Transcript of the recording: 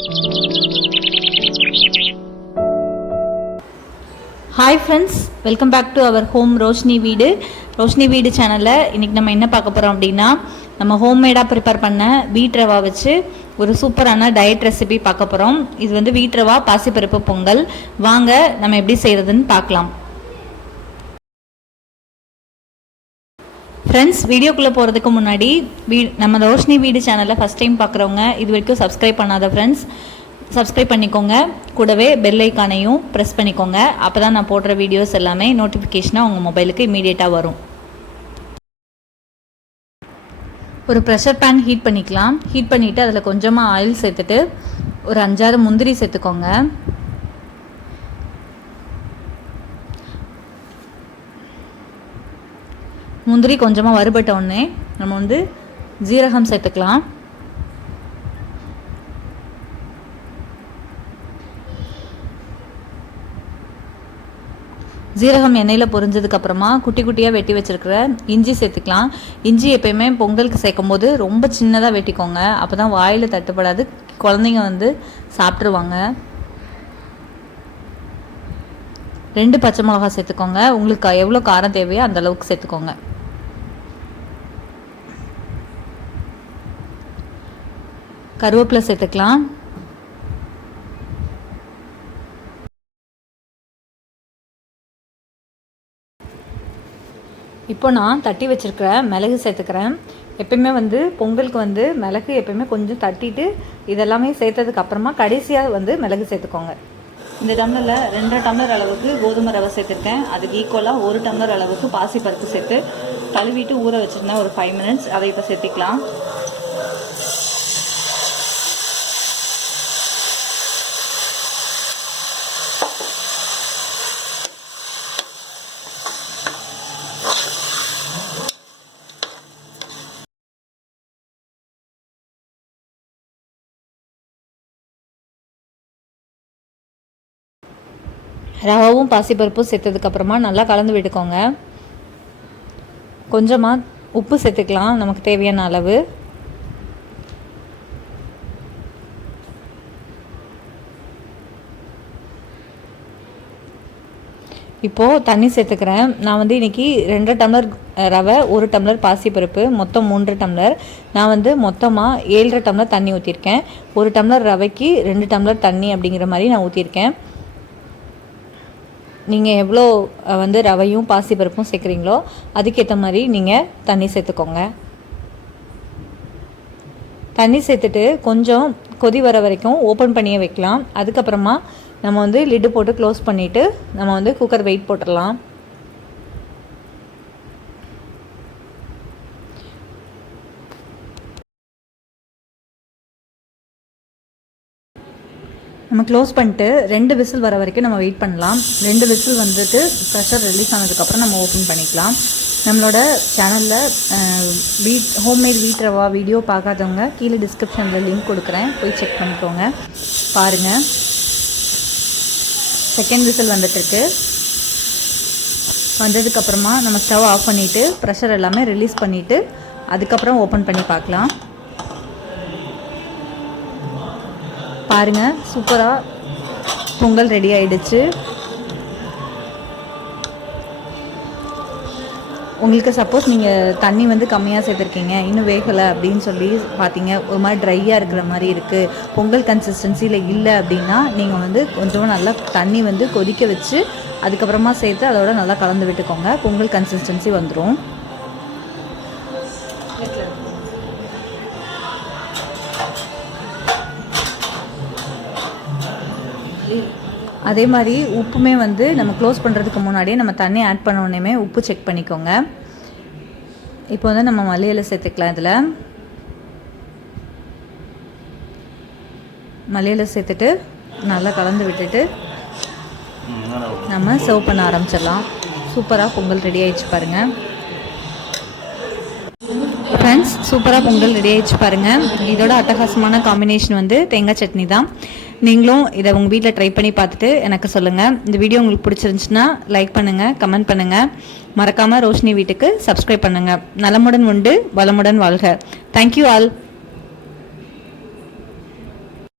Hi friends, welcome back to our home Roshini Veedu சேனல்ல இன்னைக்கு நம்ம என்ன பார்க்க போறோம் அப்படினா நம்ம ஹோம்மேடா ப்ரிப்பேர் பண்ண வீட் ரவா வச்சு ஒரு சூப்பரான டயட் ரெசிபி பார்க்க போறோம். இது வந்து வீட் ரவா பாசிப்பருப்பு பொங்கல். வாங்க நம்ம எப்படி செய்யறதுன்னு பார்க்கலாம். ஃப்ரெண்ட்ஸ், வீடியோக்குள்ளே போகிறதுக்கு முன்னாடி நம்ம ரோஷினி வீடு சேனலில் ஃபஸ்ட் டைம் பார்க்குறவங்க இது வரைக்கும் சப்ஸ்கிரைப் பண்ணாத ஃப்ரெண்ட்ஸ் சப்ஸ்கிரைப் பண்ணிக்கோங்க. கூடவே பெல் ஐக்கானையும் ப்ரெஸ் பண்ணிக்கோங்க. அப்போ தான் நான் போடுற வீடியோஸ் எல்லாமே நோட்டிஃபிகேஷனாக உங்கள் மொபைலுக்கு இமீடியட்டாக வரும். ஒரு ப்ரெஷர் பேன் ஹீட் பண்ணிக்கலாம். ஹீட் பண்ணிவிட்டு அதில் கொஞ்சமாக ஆயில் சேர்த்துட்டு ஒரு 5-6 முந்திரி சேர்த்துக்கோங்க. முந்திரி கொஞ்சமாக வறுபட்ட உடனே நம்ம வந்து ஜீரகம் சேர்த்துக்கலாம். ஜீரகம் எண்ணெயில் பொரிஞ்சதுக்கப்புறமா குட்டி குட்டியாக வெட்டி வச்சுருக்கிற இஞ்சி சேர்த்துக்கலாம். இஞ்சி எப்பயுமே பொங்கலுக்கு சேர்க்கும் போது ரொம்ப சின்னதாக வெட்டிக்கோங்க. அப்போ தான் வாயில் தட்டுப்படாது, குழந்தைங்க வந்து சாப்பிட்ருவாங்க. 2 பச்சை மிளகாய் சேர்த்துக்கோங்க. உங்களுக்கு எவ்வளோ காரம் தேவையோ அந்த அளவுக்கு சேர்த்துக்கோங்க. கருவேப்பிலை சேர்த்துக்கலாம். இப்போ நான் தட்டி வச்சுருக்கிற மிளகு சேர்த்துக்கிறேன். எப்பயுமே வந்து பொங்கலுக்கு வந்து மிளகு எப்பயுமே கொஞ்சம் தட்டிட்டு இதெல்லாமே சேர்த்ததுக்கு அப்புறமா கடைசியாக வந்து மிளகு சேர்த்துக்கோங்க. இந்த டம்ளரில் 2 டம்ளர் அளவுக்கு கோதுமை ரவை சேர்த்துருக்கேன். அதுக்கு ஈக்குவலாக 1 டம்ளர் அளவுக்கு பாசிப்பருப்பு சேர்த்து கழுவிட்டு ஊற வச்சுருந்தேன் ஒரு 5 மினிட்ஸ். அதை இப்போ சேர்த்திக்கலாம். ரவாவும் பாசிப்பருப்பும் சேர்த்ததுக்கப்புறமா நல்லா கலந்து விட்டுக்கோங்க. கொஞ்சமாக உப்பு சேர்த்துக்கலாம், நமக்கு தேவையான அளவு. இப்போது தண்ணி சேர்த்துக்கிறேன். நான் வந்து இன்றைக்கி 2 டம்ளர் ரவை, 1 டம்ளர் பாசிப்பருப்பு, மொத்தம் 3 டம்ளர். நான் வந்து மொத்தமாக 7.5 டம்ளர் தண்ணி ஊற்றிருக்கேன். 1 டம்ளர் ரவைக்கு 2 டம்ளர் தண்ணி அப்படிங்கிற மாதிரி நான் ஊற்றிருக்கேன். நீங்கள் எவ்வளோ வந்து ரவையும் பாசிப்பருப்பும் சேர்க்குறீங்களோ அதுக்கேற்ற மாதிரி நீங்கள் தண்ணி சேர்த்துக்கோங்க. தண்ணி சேர்த்துட்டு கொஞ்சம் கொதி வர வரைக்கும் ஓப்பன் பண்ணியே வைக்கலாம். அதுக்கப்புறமா நம்ம வந்து லிட்டு போட்டு க்ளோஸ் பண்ணிவிட்டு நம்ம வந்து குக்கர் வெயிட் போட்டுடலாம். நம்ம க்ளோஸ் பண்ணிட்டு 2 விசில் வர வரைக்கும் நம்ம வெயிட் பண்ணலாம். 2 விசில் வந்துட்டு ப்ரெஷர் ரிலீஸ் ஆனதுக்கப்புறம் நம்ம ஓப்பன் பண்ணிக்கலாம். நம்மளோட சேனலில் ஹோம்மேட் வீட் ரவா வீடியோ பார்க்காதவங்க கீழே டிஸ்கிரிப்ஷனில் லிங்க் கொடுக்குறேன், போய் செக் பண்ணிக்கோங்க. பாருங்கள், செகண்ட் விசில் வந்துட்டுருக்கு. வந்ததுக்கப்புறமா நம்ம ஸ்டவ் ஆஃப் பண்ணிவிட்டு ப்ரெஷர் எல்லாமே ரிலீஸ் பண்ணிவிட்டு அதுக்கப்புறம் ஓப்பன் பண்ணி பார்க்கலாம். பாருங்கள், சூப்பராக பொங்கல் ரெடி ஆகிடுச்சு. உங்களுக்கு சப்போஸ் நீங்கள் தண்ணி வந்து கம்மியாக சேர்த்துருக்கீங்க, இன்னும் வேகலை அப்படின்னு சொல்லி பார்த்தீங்க, ஒரு மாதிரி ட்ரையாக இருக்கிற மாதிரி இருக்குது, பொங்கல் கன்சிஸ்டன்சியில் இல்லை அப்படின்னா நீங்கள் வந்து கொஞ்சமாக நல்லா தண்ணி வந்து கொதிக்க வச்சு அதுக்கப்புறமா சேர்த்து அதோட நல்லா கலந்து விட்டுக்கோங்க. பொங்கல் கன்சிஸ்டன்சி வந்துடும். அதே மாதிரி உப்புமே வந்து நம்ம க்ளோஸ் பண்ணுறதுக்கு முன்னாடியே நம்ம தண்ணி ஆட் பண்ண உடனே உப்பு செக் பண்ணிக்கோங்க. இப்போ வந்து நம்ம மல்லி இலை சேர்த்துக்கலாம். இதில் மல்லி இலை சேர்த்துட்டு நல்லா கலந்து விட்டுட்டு நம்ம சர்வ் பண்ண ஆரம்பிச்சிடலாம். சூப்பராக பொங்கல் ரெடி ஆகிடுச்சு பாருங்கள். ஃப்ரெண்ட்ஸ், சூப்பராக பொங்கல் ரெடி ஆகிடுச்சு பாருங்கள். இதோட அட்டகாசமான காம்பினேஷன் வந்து தேங்காய் சட்னி தான். நீங்களும் இதை உங்கள் வீட்டில் ட்ரை பண்ணி பார்த்துட்டு எனக்கு சொல்லுங்கள். இந்த வீடியோ உங்களுக்கு பிடிச்சிருந்துச்சுன்னா லைக் பண்ணுங்கள், கமெண்ட் பண்ணுங்கள். மறக்காமல் ரோஷினி வீட்டுக்கு சப்ஸ்கிரைப் பண்ணுங்கள். நலமுடன் உண்டு, வளமுடன் வாழ்க. Thank you all.